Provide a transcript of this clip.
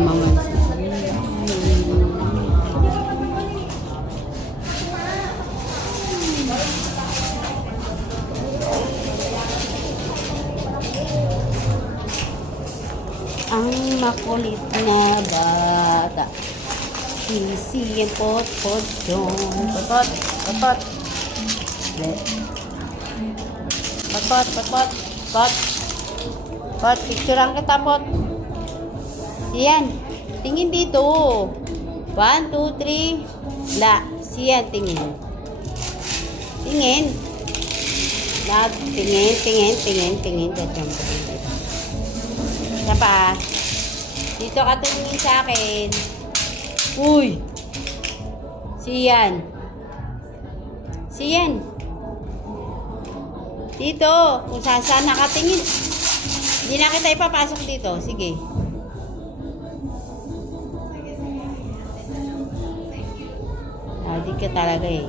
mga ang makulit na bata. Sisi yung pot-pot yun. Pot-pot. Pot-pot. Pot-pot. Pot-pot. Pot. Pot. Picturean kita, pot. Siyan. Tingin dito. 1, 2, 3. La. Siyan, tingin. Tingin. La. Tingin, tingin, tingin, tingin. Isa pa. Dito ka tumingin sa akin. Uy! Siyan. Siyan. Dito. Kung saan nakatingin. Hindi na kita ipapasok dito. Sige. Di ka talaga eh.